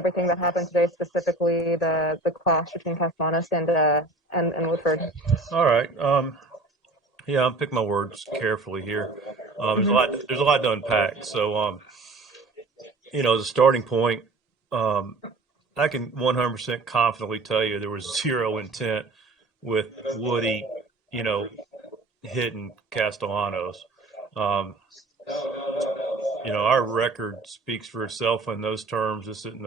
everything that happened today, specifically the clash between Castellanos and Woodford. All right. Yeah, I'm picking my words carefully here. There's a Mm-hmm. lot. There's a lot to unpack. So, as a starting point, I can 100% confidently tell you there was zero intent with Woody, you know, hitting Castellanos. Um, our record speaks for itself in those terms. This isn't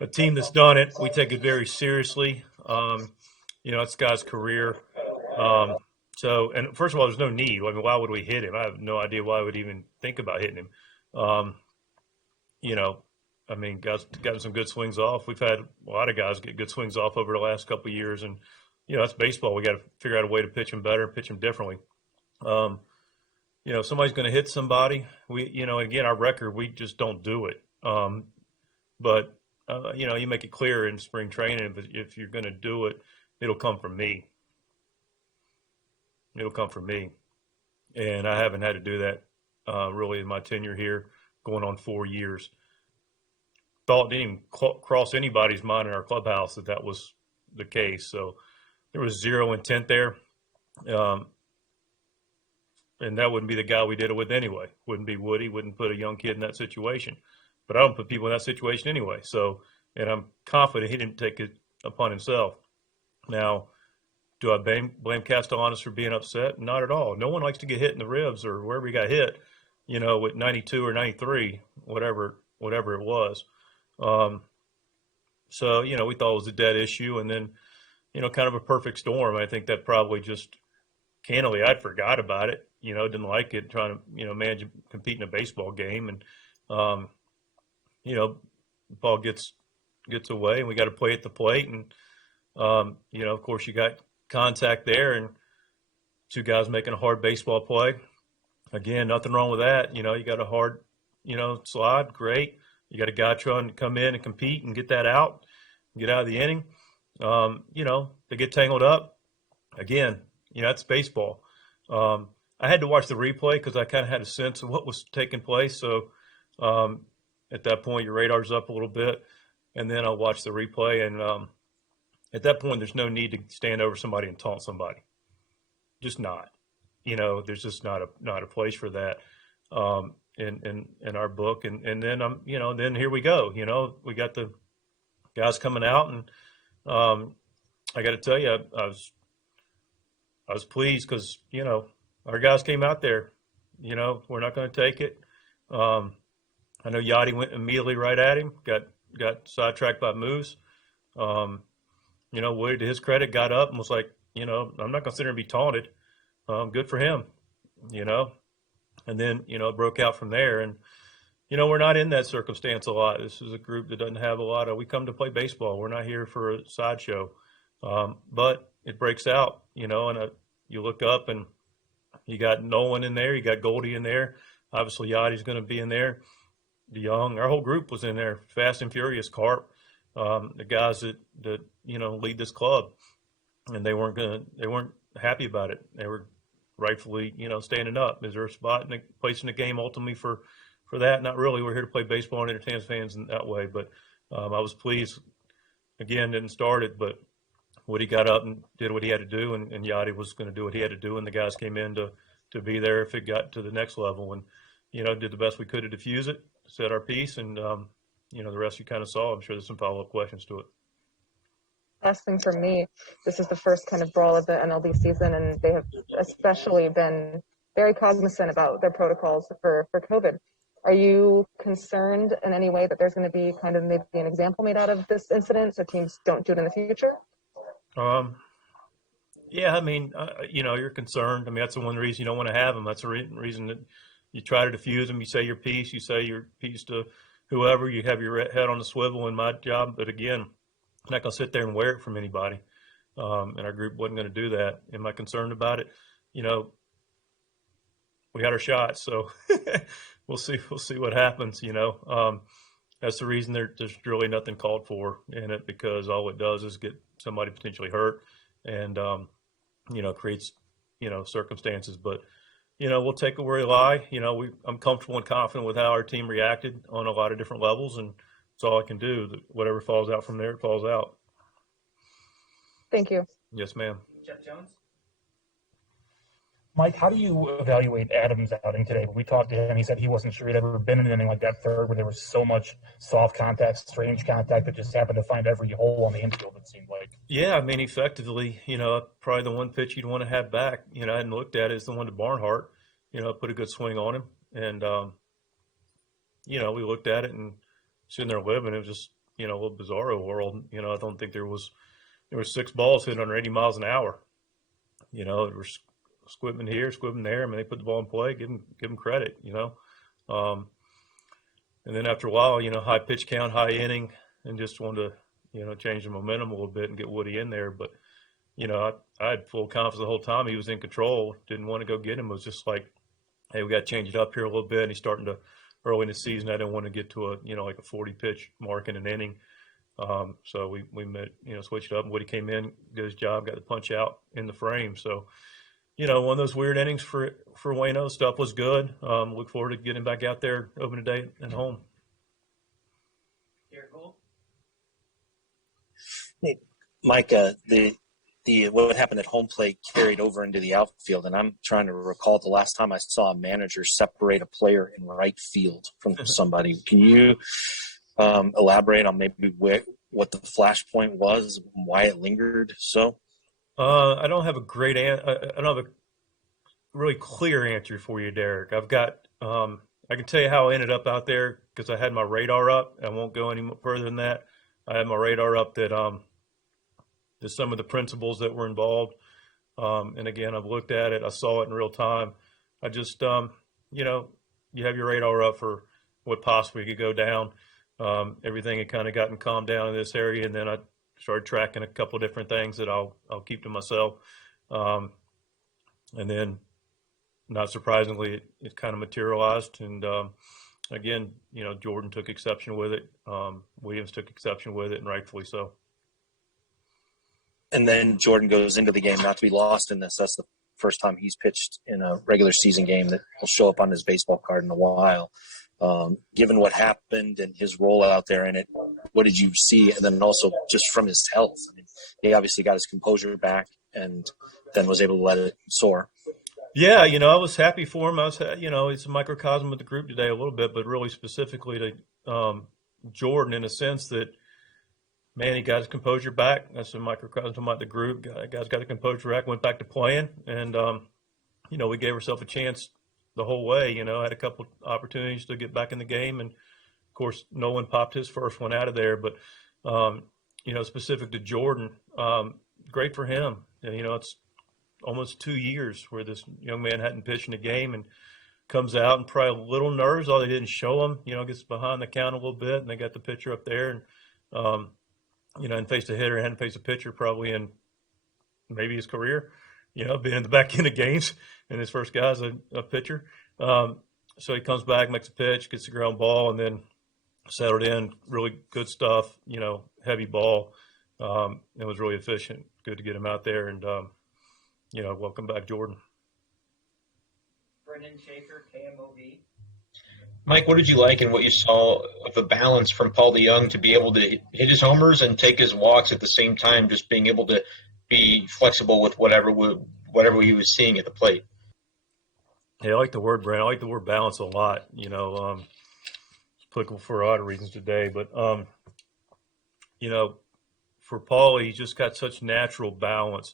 a team that's done it. We take it very seriously. It's a guy's career. Um, and first of all, there's no need. I mean, why would we hit him? I have no idea why I would even think about hitting him. Um, you know, I mean, guys gotten some good swings off. We've had a lot of guys get good swings off over the last couple of years, and that's baseball. We got to figure out a way to pitch them better, pitch them differently. Um, somebody's going to hit somebody. Again, our record, we just don't do it. But you make it clear in spring training if you're going to do it, it'll come from me. It'll come from me, and I haven't had to do that really in my tenure here, going on 4 years. Thought didn't even cross anybody's mind in our clubhouse that was the case. So there was zero intent there. And that wouldn't be the guy we did it with anyway. Wouldn't be Woody, wouldn't put a young kid in that situation. But I don't put people in that situation anyway. So, and I'm confident he didn't take it upon himself. Now, do I blame Castellanos for being upset? Not at all. No one likes to get hit in the ribs or wherever he got hit, with 92 or 93, whatever it was. So, we thought it was a dead issue. And then, kind of a perfect storm. I think that probably just, candidly, I'd forgot about it. Didn't like it, trying to, compete in a baseball game. And, ball gets away and we got to play at the plate. And, of course, you got contact there and two guys making a hard baseball play. Again, nothing wrong with that. You got a hard, slide. Great. You got a guy trying to come in and compete and get that out, get out of the inning. They get tangled up. Again, that's baseball. I had to watch the replay because I kind of had a sense of what was taking place. So at that point, your radar's up a little bit, and then I'll watch the replay. And at that point, there's no need to stand over somebody and taunt somebody. Just not. There's just not a place for that in our book. And then then here we go. We got the guys coming out, and I got to tell you, I was pleased because our guys came out there. We're not going to take it. I know Yachty went immediately right at him, got sidetracked by moves. Woody, to his credit, got up and was like, I'm not going to sit here and be taunted. Good for him, And then, it broke out from there. And, we're not in that circumstance a lot. This is a group that doesn't have a lot of, we come to play baseball. We're not here for a sideshow. But it breaks out, and you look up and you got Nolan in there. You got Goldie in there. Obviously, Yachty's going to be in there. DeYoung, our whole group was in there. Fast and Furious, Carp, the guys that lead this club, and they weren't happy about it. They were rightfully standing up. Is there a spot in the place in the game ultimately for that? Not really. We're here to play baseball and entertain fans in that way. But I was pleased. Again, didn't start it, but Woody got up and did what he had to do, and Yachty was going to do what he had to do, and the guys came in to be there if it got to the next level, and did the best we could to diffuse it, said our piece, and the rest you kind of saw. I'm sure there's some follow-up questions to it. Last thing for me, this is the first kind of brawl of the MLB season, and they have especially been very cognizant about their protocols for COVID. Are you concerned in any way that there's going to be kind of maybe an example made out of this incident so teams don't do it in the future? Yeah, I mean, you're concerned. I mean, that's the one reason you don't want to have them. That's the reason that you try to diffuse them. You say your piece to whoever. You have your head on the swivel in my job. But again, I'm not going to sit there and wear it from anybody. And our group wasn't going to do that. Am I concerned about it? We got our shot, so we'll see what happens. That's the reason there's really nothing called for in it, because all it does is get somebody potentially hurt and, creates, circumstances. But, we'll take it where they lie. I'm comfortable and confident with how our team reacted on a lot of different levels. And, That's all I can do. Whatever falls out from there, it falls out. Thank you. Yes, ma'am. Jeff Jones? Mike, how do you evaluate Adams' outing today? When we talked to him, he said he wasn't sure he'd ever been in anything like that third where there was so much soft contact, strange contact that just happened to find every hole on the infield, it seemed like. Yeah, I mean, effectively, probably the one pitch you'd want to have back, I hadn't looked at it, is the one to Barnhart, put a good swing on him. And, we looked at it and sitting there living, it was just, a little bizarro world. I don't think there were 6 balls hitting under 80 miles an hour. There was squibbing here, squibbing there. I mean, they put the ball in play, give them credit, And then after a while, high pitch count, high inning, and just wanted to, change the momentum a little bit and get Woody in there. But, I had full confidence the whole time he was in control. Didn't want to go get him. It was just like, hey, we got to change it up here a little bit. And he's starting to, early in the season, I didn't want to get to like a 40 pitch mark in an inning. So we met, switched up. And Woody came in, did his job, got the punch out in the frame. So, one of those weird innings for Wayno. Stuff was good. Look forward to getting back out there opening day at home. Garrett Gould? Hey, Mike, the what happened at home plate carried over into the outfield, and I'm trying to recall the last time I saw a manager separate a player in right field from somebody. Can you elaborate on maybe what the flashpoint was, and why it lingered so? I don't have a great I don't have a really clear answer for you, Derek. I've got I can tell you how I ended up out there because I had my radar up. I won't go any further than that. I had my radar up that some of the principles that were involved. And again, I've looked at it. I saw it in real time. I just you have your radar up for what possibly could go down. Everything had kind of gotten calmed down in this area, and then I started tracking a couple of different things that I'll keep to myself. And then, not surprisingly, it kind of materialized. And again, Jordan took exception with it. Williams took exception with it, and rightfully so. And then Jordan goes into the game, not to be lost in this. That's the first time he's pitched in a regular season game that will show up on his baseball card in a while. Given what happened and his role out there in it, what did you see? And then also just from his health, I mean, he obviously got his composure back and then was able to let it soar. Yeah, I was happy for him. It's a microcosm of the group today a little bit, but really specifically to Jordan in a sense that, man, he got his composure back. That's a microcosm of the group. Guys got the composure back, went back to playing, and we gave ourselves a chance the whole way. Had a couple opportunities to get back in the game, and of course, Nolan popped his first one out of there. But specific to Jordan, great for him. It's almost 2 years where this young man hadn't pitched in a game and comes out and probably a little nervous. All they didn't show him, gets behind the count a little bit, and they got the pitcher up there, and and faced a hitter, hadn't faced a pitcher probably in maybe his career, being in the back end of games, and his first guy is a pitcher. So he comes back, makes a pitch, gets the ground ball, and then settled in. Really good stuff, heavy ball. It was really efficient. Good to get him out there, and welcome back, Jordan. Brendan Schaefer, KMOV. Mike, what did you like in what you saw of the balance from Paul DeYoung to be able to hit his homers and take his walks at the same time, just being able to be flexible with whatever he was seeing at the plate? Yeah, I like the word, Brandon. I like the word balance a lot. It's applicable for a lot of reasons today. But, for Paul, he's just got such natural balance,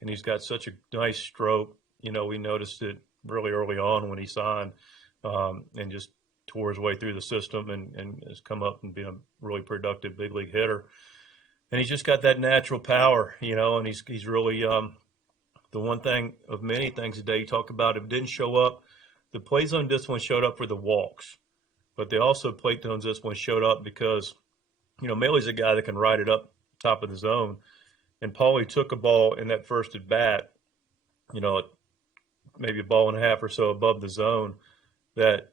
and he's got such a nice stroke. We noticed it really early on when he signed, and just tore his way through the system and has come up and been a really productive big league hitter. And he's just got that natural power, and he's really the one thing of many things today you talk about. If it didn't show up, the play zone discipline showed up for the walks, but they also plate zone discipline showed up because, Maley's a guy that can ride it up top of the zone. And Paulie took a ball in that first at bat, maybe a ball and a half or so above the zone that,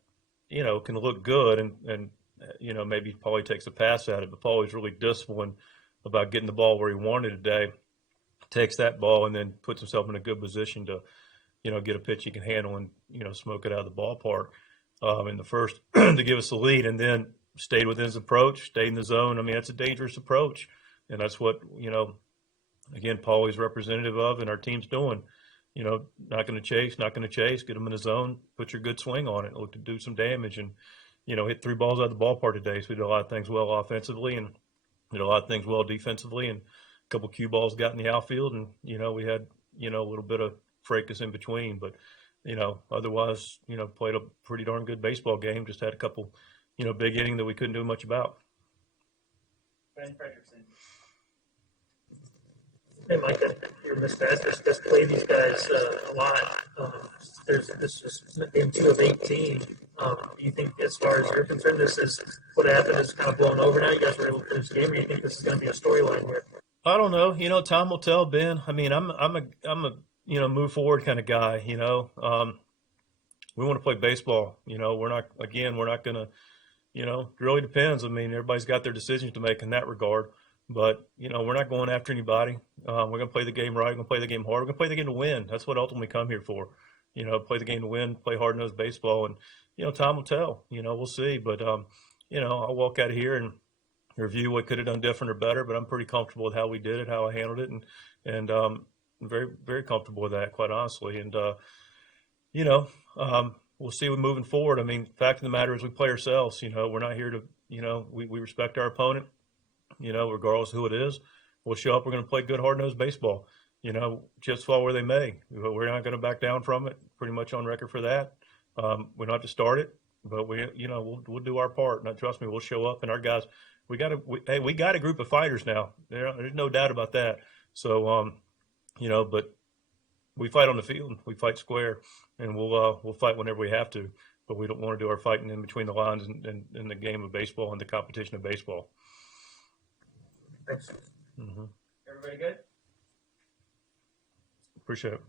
can look good. And maybe Paulie takes a pass at it, but Paulie's really disciplined about getting the ball where he wanted today, takes that ball and then puts himself in a good position to, get a pitch he can handle and, smoke it out of the ballpark in the first to give us the lead. And then, stayed within his approach, stayed in the zone. I mean, that's a dangerous approach, and that's what again, Paul is representative of, and our team's doing. Not going to chase, get them in the zone, put your good swing on it, look to do some damage, and hit 3 balls out of the ballpark today. So we did a lot of things well offensively, and did a lot of things well defensively, and a couple cue balls got in the outfield, and we had a little bit of fracas in between, but otherwise played a pretty darn good baseball game. Just had a couple big inning that we couldn't do much about. Ben Frederickson. Hey, Mike, you're Mr. Asterisk. Just play these guys a lot. This is game 2 of 18. Do you think, as far as you're concerned, this is what happened is kind of blown over now? You guys were able to finish the game, or do you think this is going to be a storyline here? I don't know. Time will tell, Ben. I mean, I'm a move forward kind of guy. We want to play baseball. We're not going to. It really depends. I mean, everybody's got their decisions to make in that regard. But, we're not going after anybody. We're going to play the game right. We're going to play the game hard. We're going to play the game to win. That's what ultimately come here for. Play the game to win, play hard-nosed baseball. And, time will tell. We'll see. But, I'll walk out of here and review what could have done different or better. But I'm pretty comfortable with how we did it, how I handled it. And I'm very, very comfortable with that, quite honestly. And, we'll see moving forward. I mean, fact of the matter is we play ourselves. We're not here to, we respect our opponent. Regardless of who it is, we'll show up. We're going to play good, hard-nosed baseball. Chips fall where they may. We're not going to back down from it. Pretty much on record for that. We don't have to start it, but we'll do our part. Now, trust me, we'll show up. And our guys, we got a group of fighters now. There's no doubt about that. So, but we fight on the field. We fight square, and we'll fight whenever we have to. But we don't want to do our fighting in between the lines in the game of baseball and the competition of baseball. Thanks. Mm-hmm. Everybody good? Appreciate it.